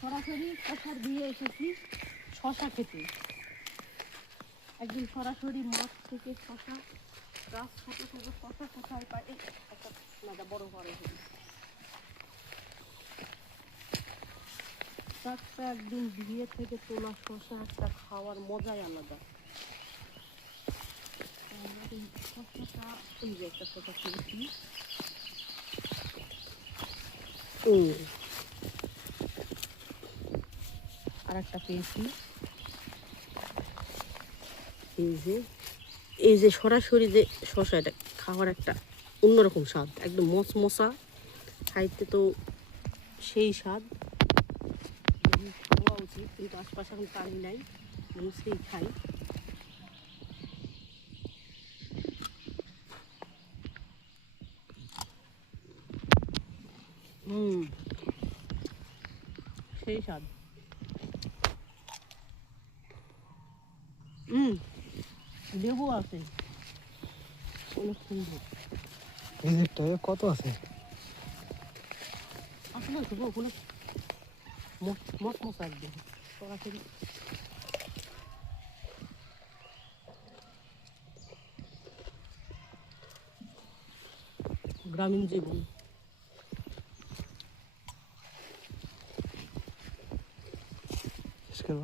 সরাসরি কোথার দিয়ে এসেছি শশা খেতে। একদিন সরাসরি মাঠ থেকে শশা গাছ, ছোট ছোট শশা কোথায় পাই, একটা না বড় বড় একটা একদিন বিয়ে থেকে তোলা শশা একটা খাওয়ার মজাই আলাদা। শশাটা এই যে একটা শশা খেয়েছি, আর একটা পেয়েছি এই যে সরাসরি যে শশা, এটা খাওয়ার একটা অন্যরকম স্বাদ, একদম মশমশা, খাইতে তো সেই স্বাদ। খাওয়া উচিত, কিন্তু আশপাশে এখন পানি নাই, মুছেই খাই। সেই স্বাদ। লেবু আছে অনেক সুন্দর। কত আছে? আসলে শুভ ওগুলো মত মশা একদম সরাসরি। গ্রামীণ জীবন। কেন